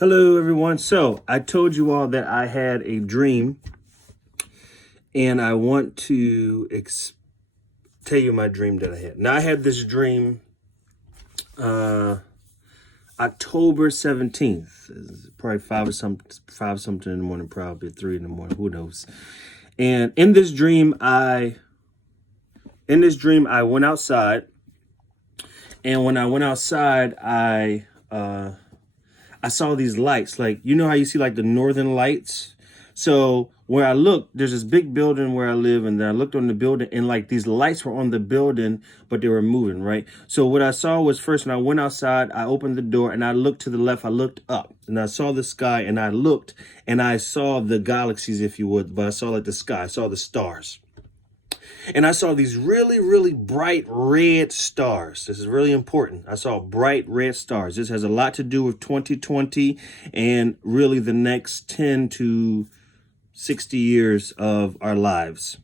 Hello, everyone. So I told you all that I had a dream, and I want to tell you my dream that I had. Now, I had this dream uh, October 17th. It's probably five something in the morning, probably 3 in the morning. Who knows? And in this dream, I went outside, and when I went outside, I saw these lights. Like, you know how you see like the northern lights? So where I looked, there's this big building where I live, and then I looked on the building, and like these lights were on the building, but they were moving, right? So what I saw was, first, when I went outside, I opened the door and I looked to the left, I looked up, and I saw the sky, and I looked and I saw the galaxies, if you would, but I saw like the sky, I saw the stars. And I saw these really, really bright red stars. This is really important. I saw bright red stars. This has a lot to do with 2020 and really the next 10 to 60 years of our lives.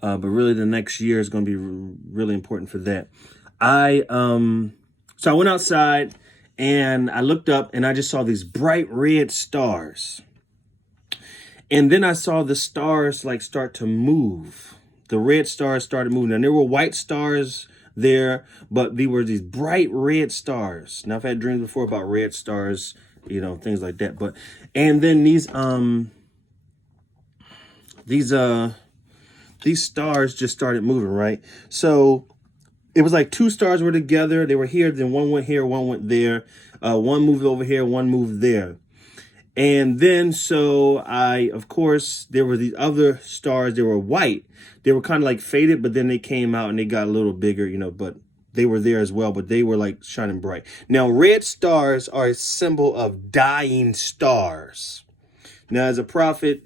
But really the next year is going to be really important for that. So I went outside and I looked up and I just saw these bright red stars. And then I saw the stars like start to move. The red stars started moving. And there were white stars there, but they were these bright red stars. Now, I've had dreams before about red stars, things like that. And then these stars just started moving, right? So it was like two stars were together. They were here, then one went here, one went there. One moved over here, one moved there. And then, of course, there were these other stars. They were white. They were kind of like faded, but then they came out and they got a little bigger, but they were there as well, but they were like shining bright. Now, red stars are a symbol of dying stars. Now, as a prophet,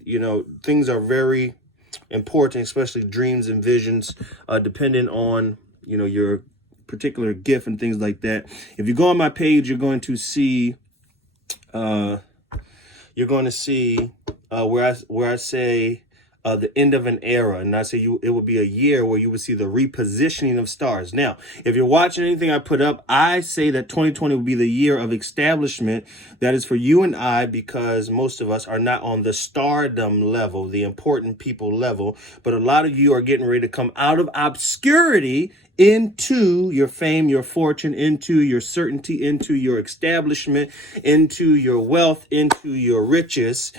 things are very important, especially dreams and visions, depending on, your particular gift and things like that. If you go on my page, you're going to see, where I say the end of an era, and I say it would be a year where you would see the repositioning of stars. Now, if you're watching anything I put up, I say that 2020 will be the year of establishment. That is for you and I, because most of us are not on the stardom level, the important people level, but a lot of you are getting ready to come out of obscurity into your fame, your fortune, into your certainty, into your establishment, into your wealth, into your riches.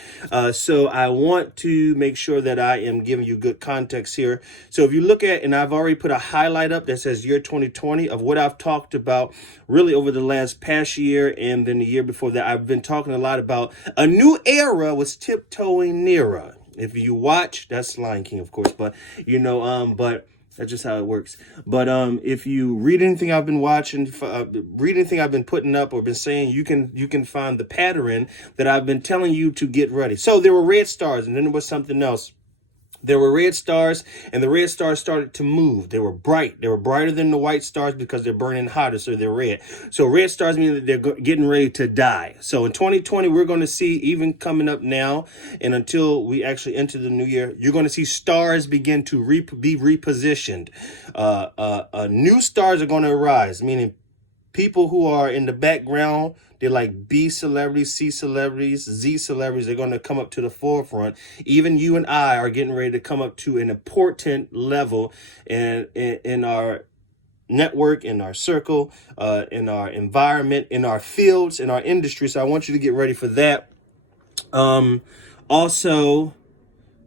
So I want to make sure that I am giving you good context here. So if you look at, and I've already put a highlight up that says year 2020 of what I've talked about really over the past year, and then the year before that, I've been talking a lot about a new era was tiptoeing nearer. If you watch, that's Lion King, of course, but that's just how it works. But if you read anything I've been watching, read anything I've been putting up or been saying, you can find the pattern that I've been telling you to get ready. So there were red stars, and then there was something else. There were red stars, and the red stars started to move. They were bright. They were brighter than the white stars because they're burning hotter, so they're red. So red stars mean that they're getting ready to die. So in 2020, we're going to see, even coming up now, and until we actually enter the new year, you're going to see stars begin to be repositioned. New stars are going to arise, meaning people who are in the background, they're like B celebrities, C celebrities, Z celebrities. They're going to come up to the forefront. Even you and I are getting ready to come up to an important level in our network, in our circle, in our environment, in our fields, in our industry. So I want you to get ready for that. Also,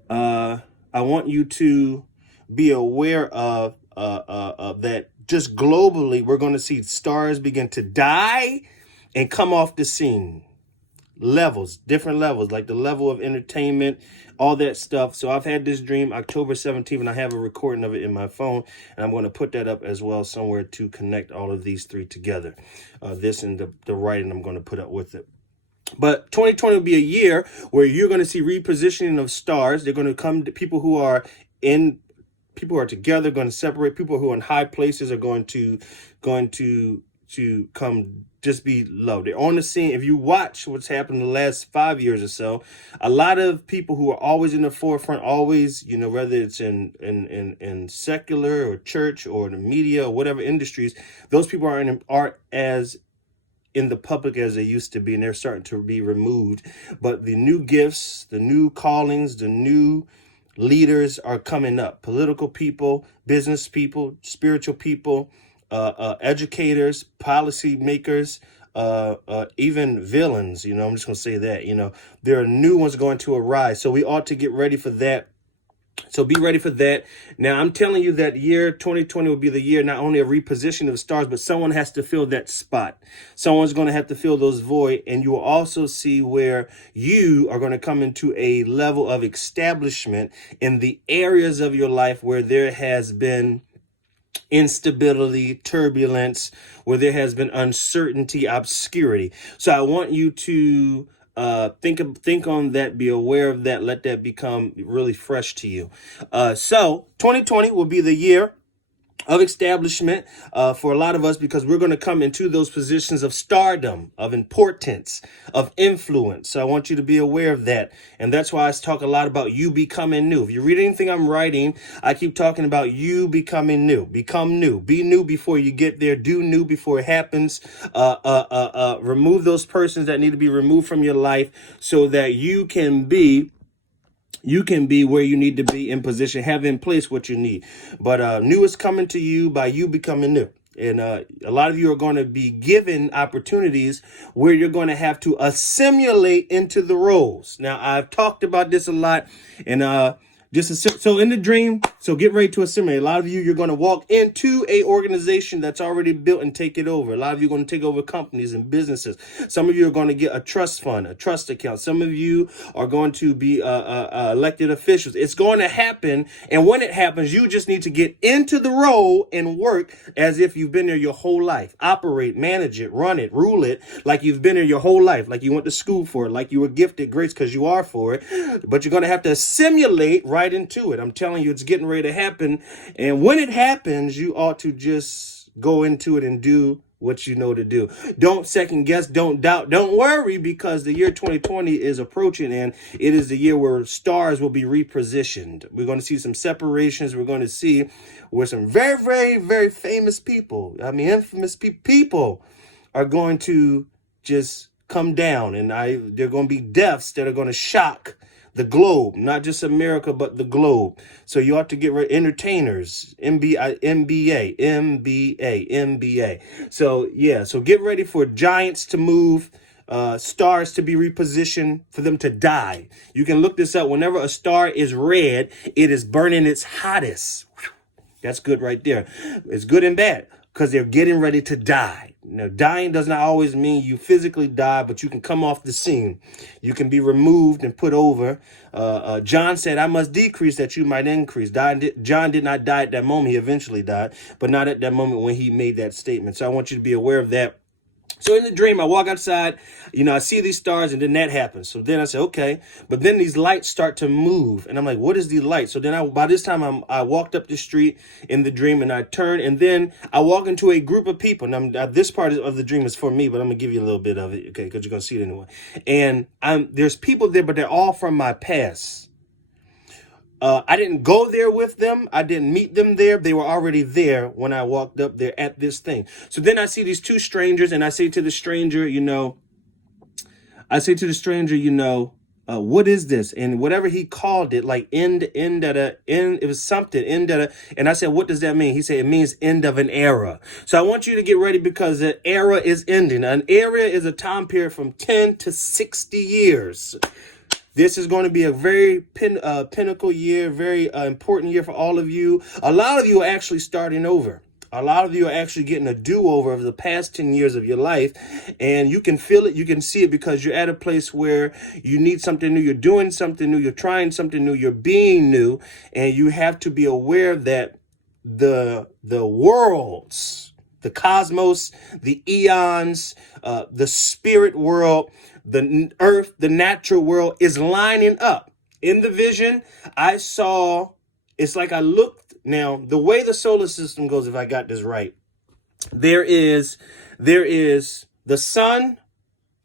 I want you to be aware of that. Just globally, we're going to see stars begin to die and come off the scene. Levels, different levels, like the level of entertainment, all that stuff. So I've had this dream October 17th, and I have a recording of it in my phone, and I'm going to put that up as well somewhere to connect all of these three together. This and the writing I'm going to put up with it. But 2020 will be a year where you're going to see repositioning of stars. They're going to come to people who are together, going to separate. People who are in high places are going to come just be low. They're on the scene. If you watch what's happened in the last 5 years or so, a lot of people who are always in the forefront, always, whether it's in secular or church or the media or whatever industries, those people aren't as in the public as they used to be, and they're starting to be removed. But the new gifts, the new callings, the new leaders are coming up. Political people, business people, spiritual people, educators, policy makers, even villains. I'm just going to say that, there are new ones going to arise. So we ought to get ready for that. So be ready for that. Now, I'm telling you that year 2020 will be the year not only of repositioning of stars, but someone has to fill that spot. Someone's going to have to fill those void. And you will also see where you are going to come into a level of establishment in the areas of your life where there has been instability, turbulence, where there has been uncertainty, obscurity. So I want you to think on that, be aware of that, let that become really fresh to you. So 2020 will be the year of establishment for a lot of us, because we're going to come into those positions of stardom, of importance, of influence. So I want you to be aware of that. And that's why I talk a lot about you becoming new. If you read anything I'm writing, I keep talking about you becoming new. Become new. Be new before you get there. Do new before it happens. Remove those persons that need to be removed from your life so that you can be where you need to be in position, have in place what you need. But new is coming to you by you becoming new. And a lot of you are going to be given opportunities where you're going to have to assimilate into the roles. Now, I've talked about this a lot, and so in the dream, so get ready to assimilate. A lot of you, you're going to walk into a organization that's already built and take it over. A lot of you are going to take over companies and businesses. Some of you are going to get a trust fund, a trust account. Some of you are going to be elected officials. It's going to happen. And when it happens, you just need to get into the role and work as if you've been there your whole life. Operate, manage it, run it, rule it like you've been there your whole life, like you went to school for it, like you were gifted grace because you are for it. But you're going to have to assimilate right into it. I'm telling you, it's getting ready to happen. And when it happens, you ought to just go into it and do what you know to do. Don't second guess, don't doubt, don't worry, because the year 2020 is approaching, and it is the year where stars will be repositioned. We're going to see some separations. We're going to see where some very, very, very famous people, infamous people are going to just come down, and there are going to be deaths that are going to shock the globe, not just America, but the globe. So you ought to get ready. Entertainers, NBA. So get ready for giants to move, stars to be repositioned, for them to die. You can look this up. Whenever a star is red, it is burning its hottest. That's good right there. It's good and bad, because they're getting ready to die. Dying does not always mean you physically die, but you can come off the scene. You can be removed and put over. John said, I must decrease that you might increase. John did not die at that moment. He eventually died, but not at that moment when he made that statement. So I want you to be aware of that. So in the dream, I walk outside, I see these stars, and then that happens. So then I say, okay, but then these lights start to move, and I'm like, what is the light? So then by this time, I walked up the street in the dream, and I turned, and then I walk into a group of people. And this part of the dream is for me, but I'm gonna give you a little bit of it, okay, because you're gonna see it anyway. And there's people there, but they're all from my past. I didn't go there with them. I didn't meet them there. They were already there when I walked up there at this thing. So then I see these two strangers, and I say to the stranger, what is this? And whatever he called it, like it was something, and I said, what does that mean? He said, it means end of an era. So I want you to get ready, because the era is ending. An era is a time period from 10 to 60 years. This is going to be a very pinnacle year, very important year for all of you. A lot of you are actually starting over. A lot of you are actually getting a do-over of the past 10 years of your life, and you can feel it, you can see it, because you're at a place where you need something new, you're doing something new, you're trying something new, you're being new, and you have to be aware that the worlds, the cosmos, the eons, the spirit world, the earth, the natural world is lining up. In the vision, I saw, it's like I looked, now the way the solar system goes, if I got this right, there is the sun,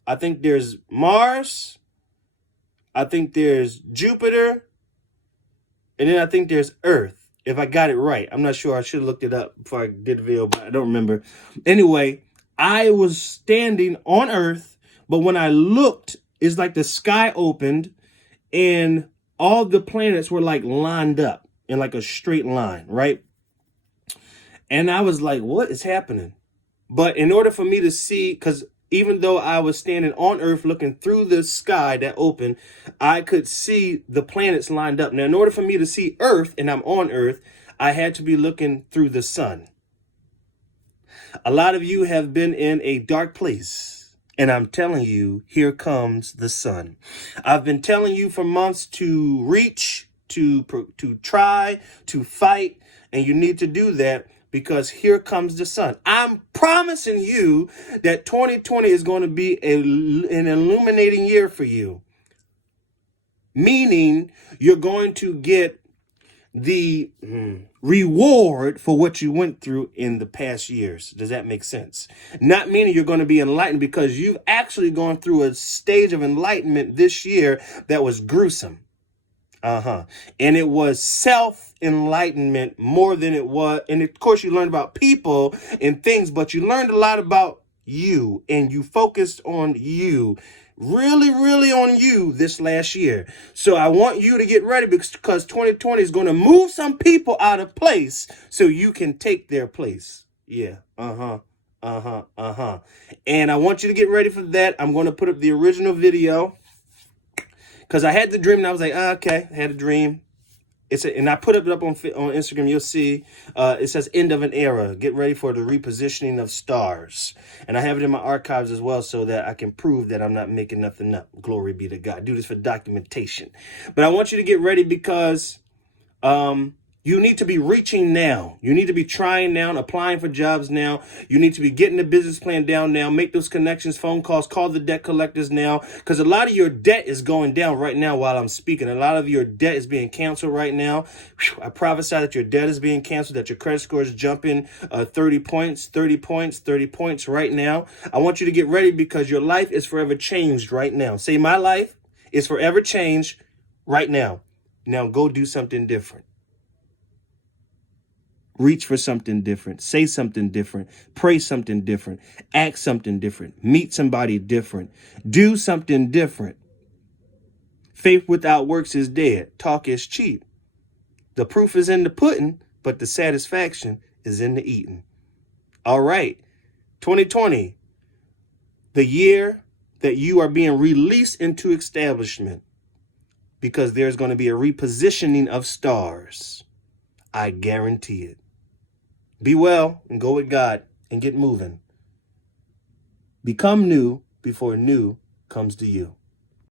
I think there's Mars, I think there's Jupiter, and then I think there's Earth, if I got it right. I'm not sure. I should have looked it up before I did the video, but I don't remember. Anyway, I was standing on earth, but when I looked, it's like the sky opened and all the planets were like lined up in like a straight line, right? And I was like, what is happening? But in order for me to see, because even though I was standing on earth looking through the sky that opened, I could see the planets lined up. Now, in order for me to see earth, and I'm on earth, I had to be looking through the sun. A lot of you have been in a dark place, and I'm telling you, here comes the sun. I've been telling you for months to reach, to try, to fight, and you need to do that because here comes the sun. I'm promising you that 2020 is going to be an illuminating year for you, meaning you're going to get the reward for what you went through in the past years. Does that make sense? Not meaning you're going to be enlightened, because you've actually gone through a stage of enlightenment this year that was gruesome. And it was self-enlightenment more than it was. And of course, you learned about people and things, but you learned a lot about you, and you focused on you. Really, really on you this last year. So I want you to get ready, because 2020 is going to move some people out of place so you can take their place. Yeah. And I want you to get ready for that. I'm going to put up the original video because I had the dream and I was like, okay, I had a dream. And I put it up on Instagram. You'll see it says end of an era. Get ready for the repositioning of stars. And I have it in my archives as well so that I can prove that I'm not making nothing up. Glory be to God. Do this for documentation. But I want you to get ready because you need to be reaching now. You need to be trying now and applying for jobs now. You need to be getting the business plan down now. Make those connections, phone calls, call the debt collectors now. Because a lot of your debt is going down right now while I'm speaking. A lot of your debt is being canceled right now. Whew, I prophesy that your debt is being canceled, that your credit score is jumping 30 points right now. I want you to get ready because your life is forever changed right now. Say, my life is forever changed right now. Now go do something different. Reach for something different. Say something different. Pray something different. Act something different. Meet somebody different. Do something different. Faith without works is dead. Talk is cheap. The proof is in the pudding, but the satisfaction is in the eating. All right. 2020, the year that you are being released into establishment, because there's going to be a repositioning of stars. I guarantee it. Be well and go with God and get moving. Become new before new comes to you.